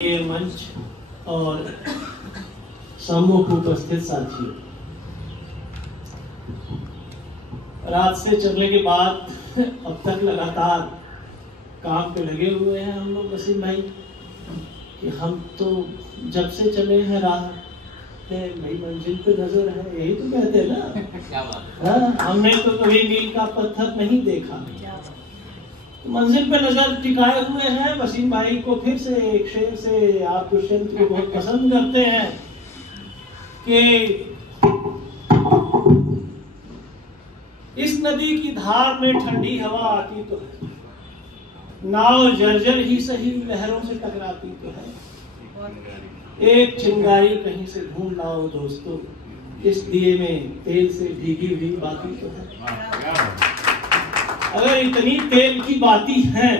ये मंच और सम्मुख उपस्थित साथियों, रात से चलने के बाद अब तक लगातार काम पे लगे हुए हैं हम लोग वसीम भाई कि हम तो जब से चले हैं राह नई मंजिल पे नजर है, यही तो कहते हैं ना। क्या बात है? हमने तो कभी मील का पत्थर नहीं देखा, मंजिल पे नजर टिकाए हुए हैं। वसीम भाई को फिर से एक शेर से आप दुष्यंत को बहुत पसंद करते हैं कि इस नदी की धार में ठंडी हवा आती तो है, नाव जर्जर ही सही लहरों से टकराती तो है, एक चिंगारी कहीं से ढूंढ लाओ दोस्तों, इस दिए में तेल से भीगी हुई बाती तो है। अगर इतनी तेल की बाती है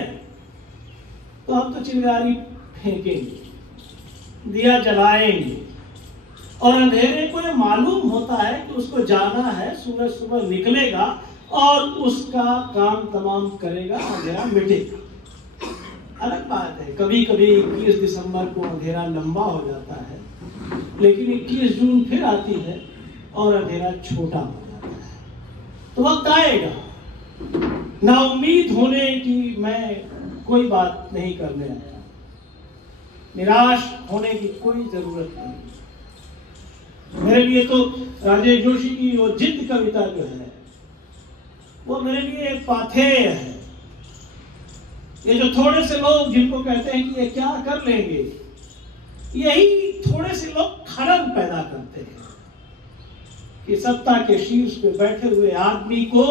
तो हम तो चिंगारी फेंकेंगे, दिया जलाएंगे, और अंधेरे को ये मालूम होता है कि उसको जाना है, सूरज सुबह निकलेगा और उसका काम तमाम करेगा, अंधेरा मिटेगा। अलग बात है कभी कभी 21 दिसंबर को अंधेरा लंबा हो जाता है, लेकिन 21 जून फिर आती है और अंधेरा छोटा हो जाता है। तो वक्त आएगा, ना उम्मीद होने की मैं कोई बात नहीं करने आया, निराश होने की कोई जरूरत नहीं। मेरे लिए तो राजेश जोशी की वो जिद्द कविता जो है वो मेरे लिए एक पाथेय है। ये जो थोड़े से लोग जिनको कहते हैं कि ये क्या कर लेंगे, यही थोड़े से लोग खलल पैदा करते हैं कि सत्ता के शीर्ष पे बैठे हुए आदमी को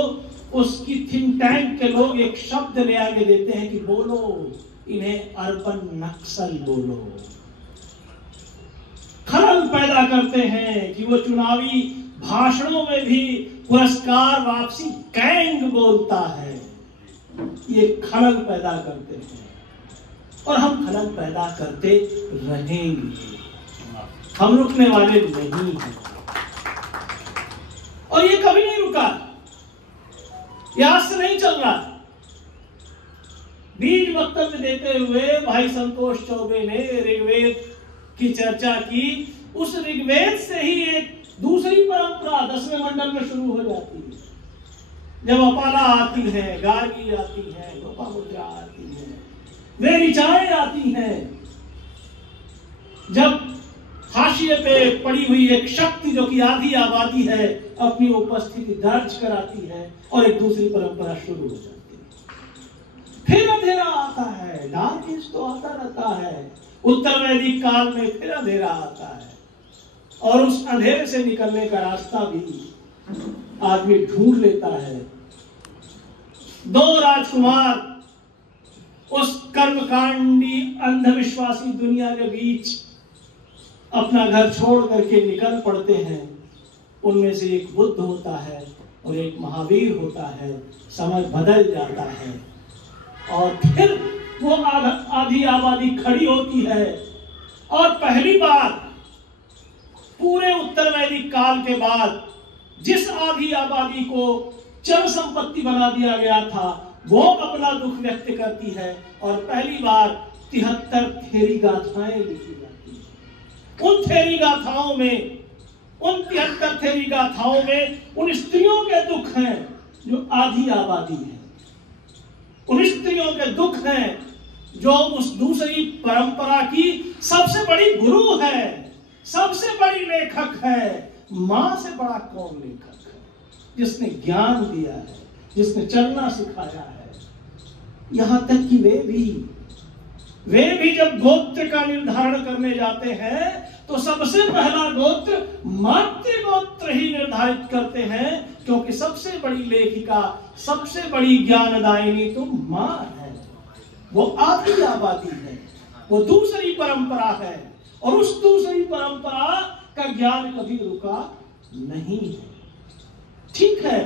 उसकी थिंक टैंक के लोग एक शब्द ले आके देते हैं कि बोलो इन्हें अर्बन नक्सल बोलो। खलल पैदा करते हैं कि वो चुनावी भाषणों में भी पुरस्कार वापसी गैंग बोलता है। ये खलल पैदा करते हैं और हम खलल पैदा करते रहेंगे, हम रुकने वाले नहीं हैं। और ये कभी नहीं रुका, आज से नहीं चल रहा। बीज वक्तव्य देते हुए भाई संतोष चौबे ने ऋग्वेद की चर्चा की। उस ऋग्वेद से ही एक दूसरी परंपरा 10वें मंडल में शुरू हो जाती है। जब अपाला आती है, गार्गी आती है, लोपामुद्रा आती है, वे ऋचाएं आती हैं, जब हाशिए पे पड़ी हुई एक शक्ति जो कि आधी आबादी है अपनी उपस्थिति दर्ज कराती है और एक दूसरी परंपरा शुरू हो जाती है। फिर अंधेरा आता है, डार्क एज तो आता रहता है, उत्तर वैदिक काल में फिर अंधेरा आता है और उस अंधेरे से निकलने का रास्ता भी आदमी ढूंढ लेता है। दो राजकुमार उस कर्मकांडी अंधविश्वासी दुनिया के बीच अपना घर छोड़ करके निकल पड़ते हैं। उनमें से एक बुद्ध होता है और एक महावीर होता है। समय बदल जाता है और फिर वो आधी आबादी खड़ी होती है और पहली बार पूरे उत्तर वैदिक काल के बाद जिस आधी आबादी को चर संपत्ति बना दिया गया था वो अपना दुख व्यक्त करती है और पहली बार 73 थेरी गाथाएं लिखी जाती है। उन थेरी गाथाओं में, उन 73 थेरी गाथाओं में उन स्त्रियों के दुख हैं जो आधी आबादी है, उन स्त्रियों के दुख हैं जो उस दूसरी परंपरा की सबसे बड़ी गुरु है, सबसे बड़ी लेखक है। मां से बड़ा कौन लेखक है जिसने ज्ञान दिया है, जिसने चलना सिखाया है। यहां तक कि वे भी जब गोत्र का निर्धारण करने जाते हैं तो सबसे पहला गोत्र मातृ गोत्र ही निर्धारित करते हैं, क्योंकि सबसे बड़ी लेखिका, सबसे बड़ी ज्ञानदायिनी तो मां है। वो आधी आबादी है, वो दूसरी परंपरा है और उस दूसरी परंपरा का ज्ञान कभी रुका नहीं है। ठीक है,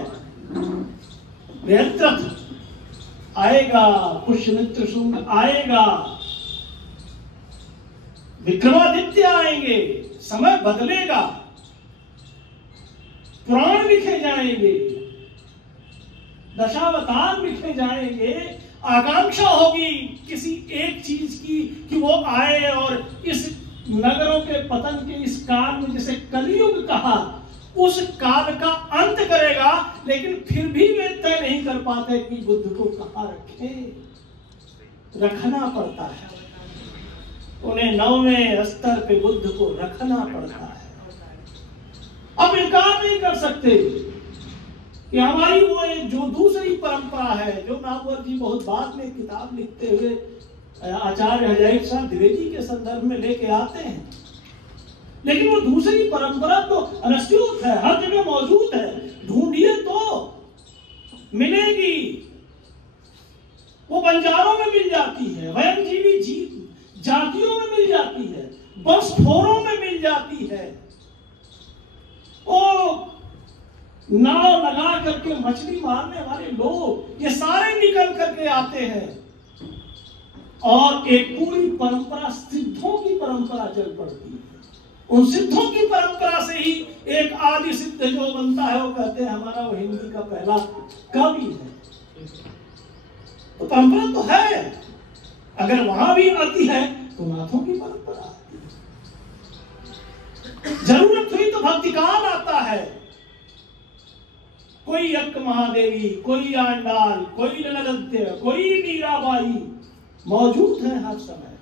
व्यंत्रथ आएगा, पुष्यमित्र शुंग आएगा, विक्रमादित्य आएंगे, समय बदलेगा, पुराण लिखे जाएंगे, दशावतार लिखे जाएंगे आकांक्षा होगी किसी एक चीज की कि वो आए और इस नगरों के पतन के इस काल में, जिसे कलयुग कहा, उस काल का अंत करेगा, लेकिन फिर भी वे तय नहीं कर पाते कि बुद्ध को कहाँ रखें। रखना पड़ता है उन्हें, 9वें स्तर पे बुद्ध को रखना पड़ता है। अब इनकार नहीं कर सकते कि हमारी वो जो दूसरी परंपरा है, जो नागवर जी बहुत बाद में किताब लिखते हुए आचार्य हजारी साहब द्विवेदी के संदर्भ में लेके आते हैं, लेकिन वो दूसरी परंपरा तो अनस्यूत है, हर जगह मौजूद है, ढूंढिए तो मिलेगी। वो बंजारों में मिल जाती है, वयंजीवी जीव जातियों में मिल जाती है, बसठोरों में मिल जाती है। ओ नाव लगा करके मछली मारने वाले लोग, ये सारे निकल करके आते हैं और एक पूरी परंपरा, सिद्धों की परंपरा चल पड़ती है। उन सिद्धों की परंपरा से ही एक आदि सिद्ध जो बनता है, वो कहते हैं हमारा वो हिंदी का पहला कवि है। तो परंपरा तो है, अगर वहां भी आती है तो नाथों की परंपरा आती है। जरूरत हुई तो भक्ति काल आता है, कोई यक्क महादेवी, कोई आंडाल, कोई ललगद्य, कोई मीराबाई मौजूद है हर समय।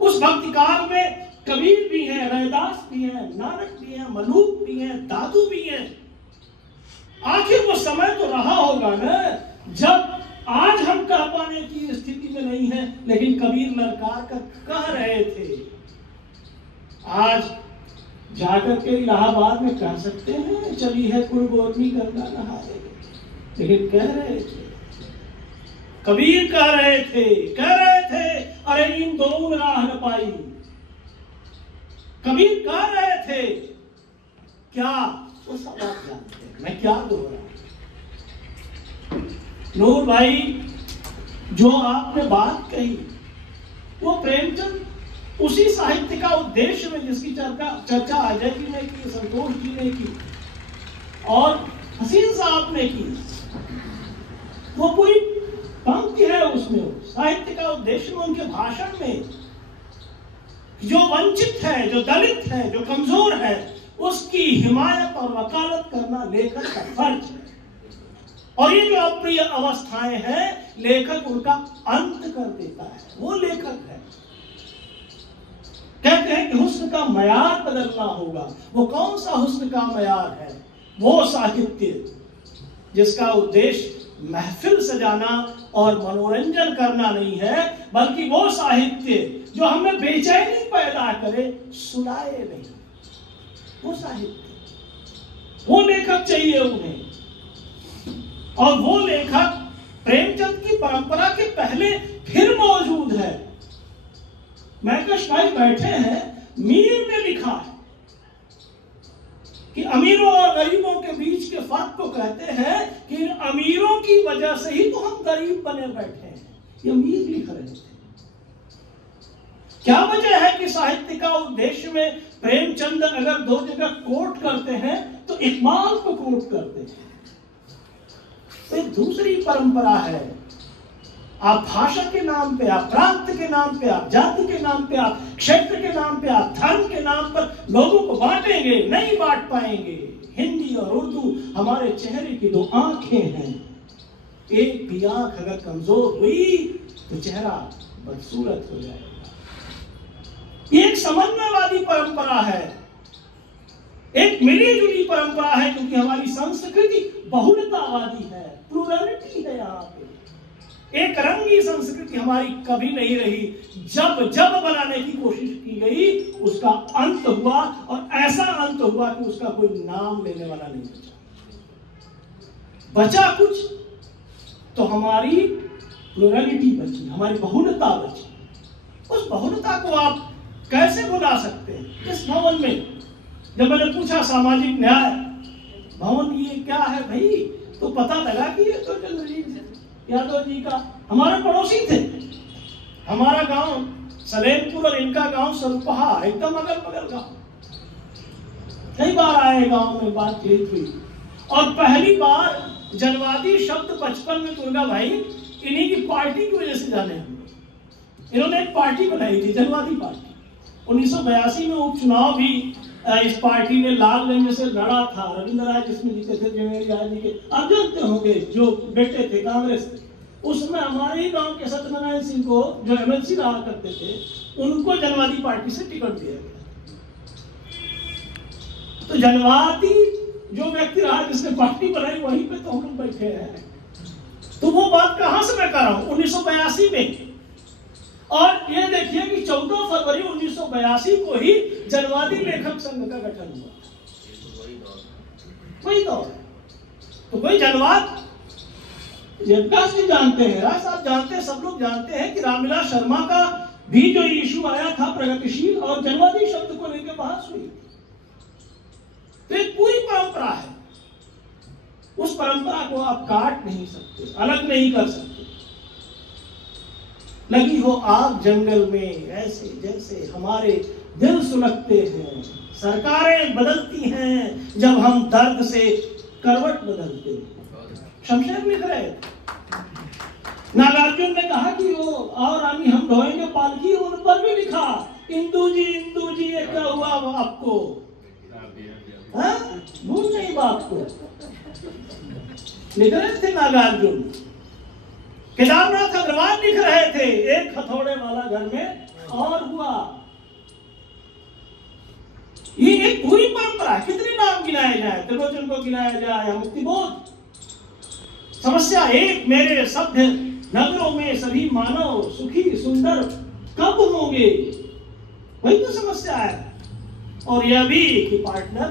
उस भक्ति काल में कबीर भी है, रैदास भी है, नानक भी है, मलूक भी है, दादू भी है। आखिर वो समय तो रहा होगा ना, जब आज हम कह पाने की स्थिति में नहीं है, लेकिन कबीर ललकार कर कह रहे थे। आज जाकर के इलाहाबाद में कह सकते हैं चली है कुर्बोर्नी गंगा नहाए, लेकिन कह रहे थे, कबीर कह रहे थे अरे इन दोनों राह न पाई। कबीर कह रहे थे क्या, वो सब आप जानते हैं, मैं क्या दोहरा। नूर भाई, जो आपने बात कही वो प्रेमचंद उसी साहित्य का उद्देश्य में, जिसकी चर्चा अजय जी ने की, संतोष जी ने की और हसीन साहब ने की, वो पूरी पंक्ति है उसमें, साहित्य का उद्देश्य में, उनके भाषण में। जो वंचित है, जो दलित है, जो कमजोर है, उसकी हिमायत और वकालत करना लेखक का फर्ज है। और ये जो अप्रिय अवस्थाएं हैं, लेखक उनका अंत कर देता है, वो लेखक है। कहते हैं कि हुस्न का मयार बदलना होगा। वो कौन सा हुस्न का मयार है? वो साहित्य जिसका उद्देश्य महफिल सजाना और मनोरंजन करना नहीं है, बल्कि वो साहित्य जो हमें बेचैनी पैदा करे, सुनाए नहीं। वो साहित्य, वो लेखक चाहिए उन्हें। और वो लेखक प्रेमचंद की परंपरा के पहले फिर मौजूद है। मैकश भाई बैठे हैं, मीर ने लिखा है कि अमीरों और गरीबों के बीच के फर्क को कहते हैं कि अमीरों की वजह से ही तो हम गरीब बने बैठे हैं। ये मीर लिख रहे थे। क्या वजह है कि साहित्य का उद्देश्य में प्रेमचंद अगर दो जगह कोट करते हैं तो इकबाल को कोट करते हैं? तो एक दूसरी परंपरा है। आप भाषा के नाम पे, आप प्रांत के नाम पे, आप जाति के नाम पे, आप क्षेत्र के नाम पे, आप धर्म के नाम पर लोगों को बांटेंगे, नहीं बांट पाएंगे। हिंदी और उर्दू हमारे चेहरे की दो आंखें हैं। एक भी आंख अगर कमजोर हुई तो चेहरा बदसूरत हो जाएगा। ये एक समन्वयवादी परंपरा है, एक मिली जुली परंपरा है, क्योंकि हमारी संस्कृति बहुलतावादी है, प्लुरलिटी है। यहाँ पे एक रंगी संस्कृति हमारी कभी नहीं रही। जब जब बनाने की कोशिश की गई, उसका अंत हुआ, और ऐसा अंत हुआ कि उसका कोई नाम लेने वाला नहीं बचा। बचा कुछ तो हमारी प्लुरलिटी बची, हमारी बहुलता बची। उस बहुलता को आप कैसे भुला सकते हैं? इस भवन में जब मैंने पूछा सामाजिक न्याय भवन ये क्या है भाई, तो पता लगा कि ये तो चंद्रजीत यादव जी का, हमारे पड़ोसी थे। हमारा गांव सलेमपुर और इनका गांव सरुपहा, एकदम अगल बगल गांव। कई बार आए गांव में, बातचीत हुई, और पहली बार जनवादी शब्द बचपन में दुर्गा भाई इन्हीं की पार्टी की वजह से जाने हम लोग। इन्होंने एक पार्टी बनाई थी, जनवादी पार्टी। 1982 में उपचुनाव भी इस पार्टी ने लालगंज से लड़ा था। रविंद्र राय जिसमें जीते थे, जवेरी राय जी के आप जानते होंगे, जो बेटे थे कांग्रेस के, उसमें हमारे ही गांव के सत्यनारायण सिंह को, जो एमएलसी रहा करते थे, उनको जनवादी पार्टी से टिकट दिया गया। तो जनवादी जो व्यक्ति रहा, जिसने पार्टी बनाई, वहीं पे तो हम लोग बैठे हैं। तो वो बात कहां से मैं कर रहा हूं, 1982 में। और ये देखिए कि 14 फरवरी 1982 को ही जनवादी लेखक संघ का गठन हुआ। वही दौर। तो कोई जनवाद, जयप्रकाश जी जानते हैं, राय साहब जानते हैं, सब लोग जानते हैं कि रामविलास शर्मा का भी जो इशू आया था प्रगतिशील और जनवादी शब्द को लेकर बहस हुई। तो एक पूरी परंपरा है, उस परंपरा को आप काट नहीं सकते, अलग नहीं कर सकते। लगी हो आग जंगल में, ऐसे जैसे हमारे दिल सुलगते हैं। सरकारें बदलती हैं जब हम दर्द से करवट बदलते हैं। शमशेर लिख रहे, नागार्जुन ने कहा कि वो और रानी हम ढोएंगे पालकी, उन पर भी लिखा इंदू जी ये क्या हुआ आपको, भूल नहीं बाप को, लिख रहे थे नागार्जुन। केदारनाथ अग्रवाल लिख रहे थे, एक हथौड़े वाला घर में और हुआ। ये एक पूरी परंपरा है। कितने नाम गिनाए जाए, त्रिलोचन को गिनाया जाए, मुक्तिबोध। समस्या एक, मेरे सभ्य नगरों में सभी मानव सुखी सुंदर कब होंगे, वही तो समस्या है। और यह भी कि पार्टनर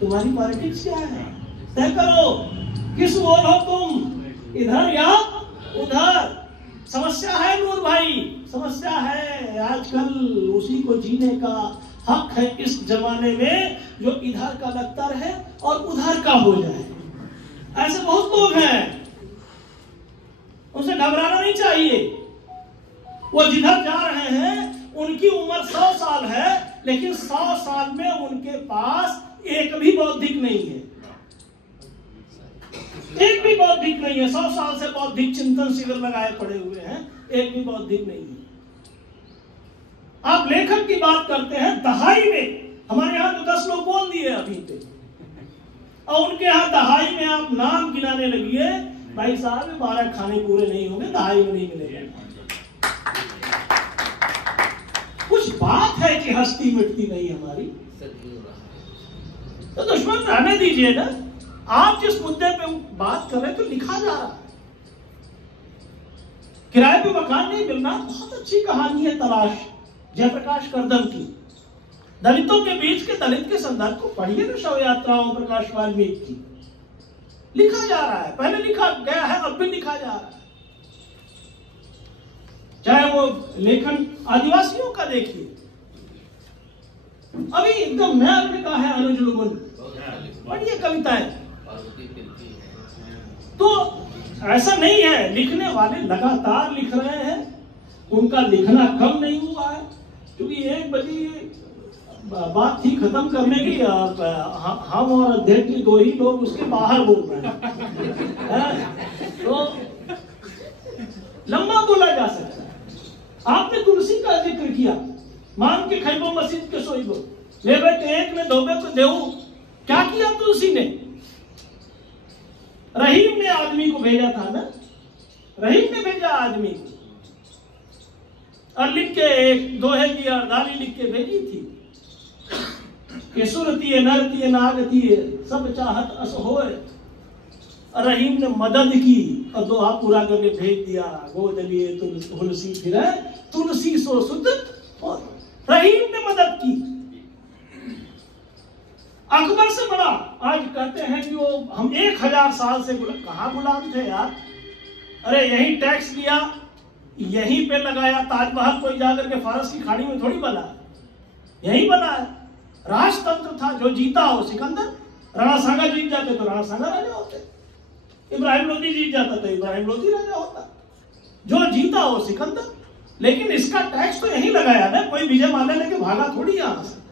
तुम्हारी पॉलिटिक्स क्या है, तय करो किस ओर हो तुम, इधर या उधर। समस्या है नूर भाई, समस्या है आजकल उसी को जीने का हक है इस जमाने में, जो इधर का लगता रहे और उधर का हो जाए। ऐसे बहुत लोग हैं, उनसे घबराना नहीं चाहिए। वो जिधर जा रहे हैं, उनकी उम्र 100 साल है, लेकिन 100 साल में उनके पास एक भी बौद्धिक नहीं है, एक भी बौद्धिक नहीं है। 100 साल से बौद्धिक चिंतन शिविर लगाए पड़े हुए हैं, एक भी बौद्धिक नहीं है। आप लेखक की बात करते हैं, दहाई में हमारे यहाँ तो 10 लोग बोल दिए अभी पे, और उनके यहाँ दहाई में आप नाम गिनाने लगिए, भाई साहब 12 खाने पूरे नहीं होंगे, दहाई में नहीं मिलेगा। कुछ बात है कि हस्ती मिटती नहीं हमारी, तो दुश्मन रहने दीजिए ना। आप जिस मुद्दे पे बात कर रहे हैं तो लिखा जा रहा है। किराए पे मकान नहीं मिलना, बहुत अच्छी कहानी है तलाश, जयप्रकाश करदम की। दलितों के बीच के दलित के संदर्भ को पढ़िए ना, शव यात्राओं प्रकाश वाल्मीकि की। लिखा जा रहा है, पहले लिखा गया है, अब भी लिखा जा रहा है। चाहे वो लेखन आदिवासियों का देखिए, अभी एकदम नया लिखा है अनुज लुगुन, पढ़िए कविताएं। तो ऐसा नहीं है, लिखने वाले लगातार लिख रहे हैं, उनका लिखना कम नहीं हुआ है। क्योंकि 1 बजे बात थी खत्म करने की, हम और अध्यक्ष जी 2 ही लोग उसके बाहर बोल रहे हैं, तो लंबा बोला जा सकता है। आपने तुलसी का जिक्र किया, मान के खैबो मस्जिद के सोईबो, ले बैठे एक ने धोबे को देऊ। क्या किया तुलसी ने? रहीम ने आदमी को भेजा था ना, रहीम ने भेजा आदमी को, और लिख के एक दोहे की अर्धाली लिख के भेजी थी कि सुरतीय नरतीय नागतीय सब चाहत अस होए। रहीम ने मदद की और दोहा पूरा करके भेज दिया, गोदलिए तुलसी फिरे तुलसी सो सुत। रहीम ने मदद की। अकबर से बड़ा आज कहते हैं कि वो हम 1000 साल से कहाँ गुलाम थे यार। अरे यही टैक्स लिया, यहीं पे लगाया, ताजमहल कोई जाकर के फारस की खाड़ी में थोड़ी बना, यही बना है। राजतंत्र था, जो जीता हो सिकंदर, राणा सांगा जीत जाते तो राणा सांगा राजा होते, इब्राहिम लोदी जीत जाता तो इब्राहिम लोदी राजा होता, जो जीता हो सिकंदर। लेकिन इसका टैक्स तो यही लगाया ना, कोई विजय माल्या लेके भागा थोड़ी यहां से।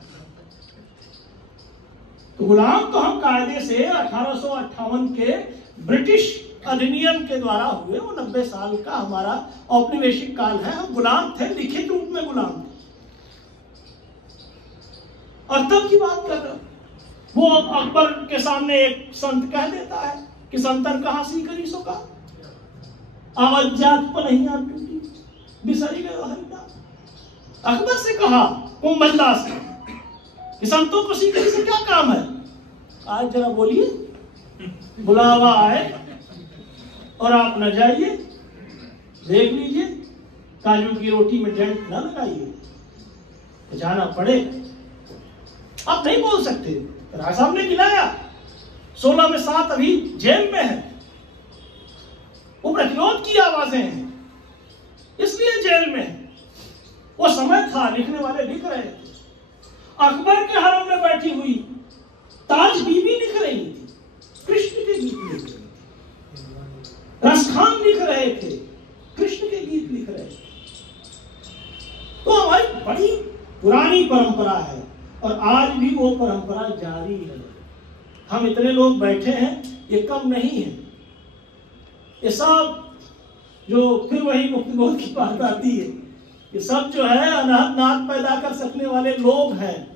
तो गुलाम तो हम कायदे से 1858 के ब्रिटिश अधिनियम के द्वारा हुए। वो 90 साल का हमारा औपनिवेशिक काल है। हम गुलाम थे, लिखित रूप में गुलाम थे। और तब की बात कर रहे हो, वो अकबर के सामने एक संत कह देता है कि संतन कहां सी करी सो का आवाज जात पर नहीं आ टूटी बिसरी गए हरिदास। अकबर से कहा कुंभलदास से कि संतों को सीखने से क्या काम है, आज जरा बोलिए, बुलावा आए और आप न जाइए, देख लीजिए काजू की रोटी में डेंट न लगाइए, जाना पड़े। आप नहीं बोल सकते। राय साहब ने गिनाया 16 में 7 अभी जेल में है। वो प्रतिरोध की आवाजें हैं, इसलिए जेल में है। वो समय था, लिखने वाले लिख रहे थे। अकबर के हरम में बैठी हुई ताज बीबी लिख रही थी, कृष्ण के गीत लिख रही थी, रसखान लिख रहे थे, कृष्ण के गीत लिख रहे थे। तो हमारी बड़ी पुरानी परंपरा है और आज भी वो परंपरा जारी है। हम इतने लोग बैठे हैं, ये कम नहीं है। ये सब जो फिर वही मुक्तिबोध की बात आती है, ये सब जो है अनाहत नाथ पैदा कर सकने वाले लोग हैं।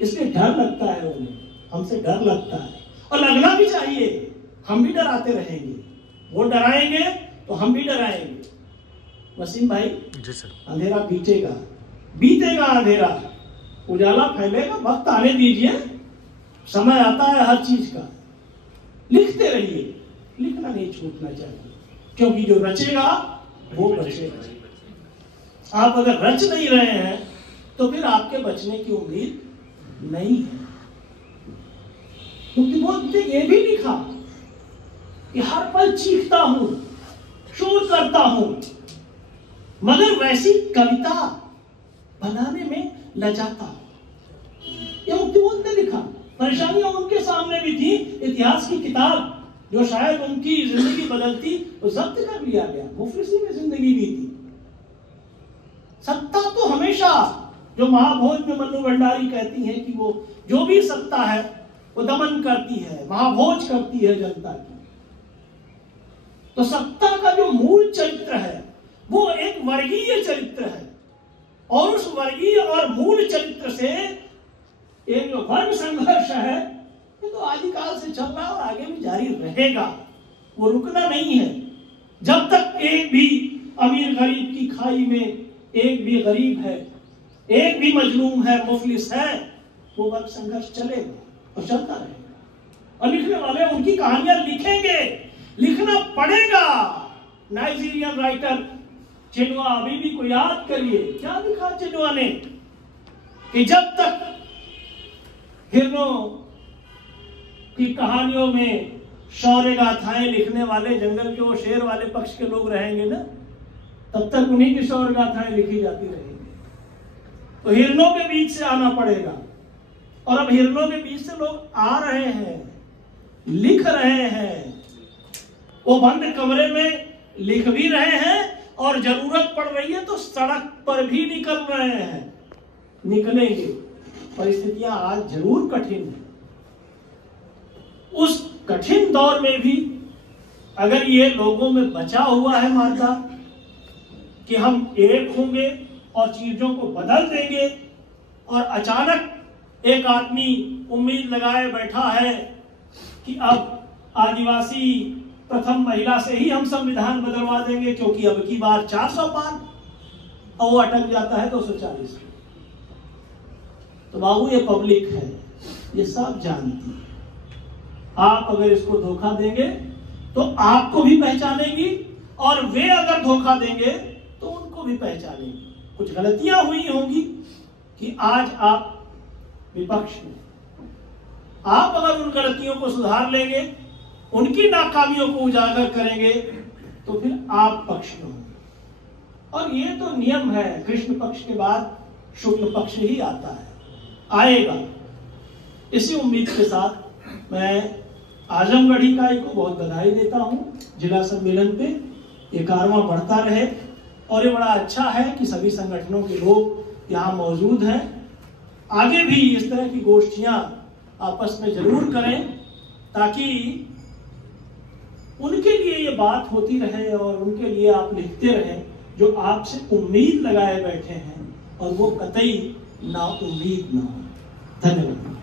इसलिए डर लगता है उन्हें, हमसे डर लगता है और लगना भी चाहिए। हम भी डराते रहेंगे, वो डराएंगे तो हम भी डराएंगे। वसीम भाई जी सर, अंधेरा बीतेगा, बीतेगा अंधेरा, उजाला फैलेगा, वक्त आने दीजिए, समय आता है हर चीज का। लिखते रहिए, लिखना नहीं छूटना चाहिए, क्योंकि जो रचेगा वो बचेगा। आप अगर रच नहीं रहे हैं तो फिर आपके बचने की उम्मीद नहीं है। मुक्तिबोध ने यह भी लिखा कि हर पल चीखता हूं, शोर करता हूं, मगर वैसी कविता बनाने में लजाता हूं। यह मुक्तिबोध ने लिखा। परेशानियां उनके सामने भी थी। इतिहास की किताब जो शायद उनकी जिंदगी बदलती, वो जब्त कर लिया गया। मुफलिसी में जिंदगी भी थी। सत्ता तो हमेशा, जो महाभोज में मन्नू भंडारी कहती है कि वो जो भी सत्ता है वो दमन करती है, महाभोज करती है जनता की। तो सत्ता का जो मूल चरित्र है वो एक वर्गीय चरित्र है, और उस वर्गीय और मूल चरित्र से एक जो वर्ग संघर्ष है ये तो आदिकाल से चल रहा है और आगे भी जारी रहेगा। वो रुकना नहीं है। जब तक एक भी अमीर गरीब की खाई में एक भी गरीब है, एक भी मजलूम है, मुफलिस है, वो वर्ग संघर्ष चलेगा और चलता रहेगा। और लिखने वाले उनकी कहानियां लिखेंगे, लिखना पड़ेगा। नाइजीरियन राइटर चिनुआ अबीबी को याद करिए, क्या लिखा चिनुआ ने कि जब तक हिरणों की कहानियों में शौर्य गाथाएं लिखने वाले जंगल के वो शेर वाले पक्ष के लोग रहेंगे ना, तब तक उन्हीं की शौर्य गाथाएं लिखी जाती रहेंगी। तो हिरणों के बीच से आना पड़ेगा। और अब हिरणों के बीच से लोग आ रहे हैं, लिख रहे हैं। वो बंद कमरे में लिख भी रहे हैं और जरूरत पड़ रही है तो सड़क पर भी निकल रहे हैं, निकलेंगे। परिस्थितियां आज जरूर कठिन है। उस कठिन दौर में भी अगर ये लोगों में बचा हुआ है मादा कि हम एक होंगे और चीजों को बदल देंगे, और अचानक एक आदमी उम्मीद लगाए बैठा है कि अब आदिवासी प्रथम महिला से ही हम संविधान बदलवा देंगे क्योंकि अब की बार 400 पार, और वो अटक जाता है 240। तो बाबू ये पब्लिक है, ये सब जानती है। आप अगर इसको धोखा देंगे तो आपको भी पहचानेगी, और वे अगर धोखा देंगे तो उनको भी पहचानेगी। कुछ गलतियां हुई होंगी कि आज आप विपक्ष में, आप अगर उन गलतियों को सुधार लेंगे, उनकी नाकामियों को उजागर करेंगे, तो फिर आप पक्ष में होंगे। और ये तो नियम है, कृष्ण पक्ष के बाद शुक्ल पक्ष ही आता है, आएगा। इसी उम्मीद के साथ मैं आजमगढ़ इकाई को बहुत बधाई देता हूं जिला सम्मेलन पे। ये कारवां बढ़ता रहे, और ये बड़ा अच्छा है कि सभी संगठनों के लोग यहाँ मौजूद हैं। आगे भी इस तरह की गोष्ठियां आपस में जरूर करें, ताकि उनके लिए ये बात होती रहे और उनके लिए आप लिखते रहे जो आपसे उम्मीद लगाए बैठे हैं और वो कतई ना उम्मीद ना हो। धन्यवाद।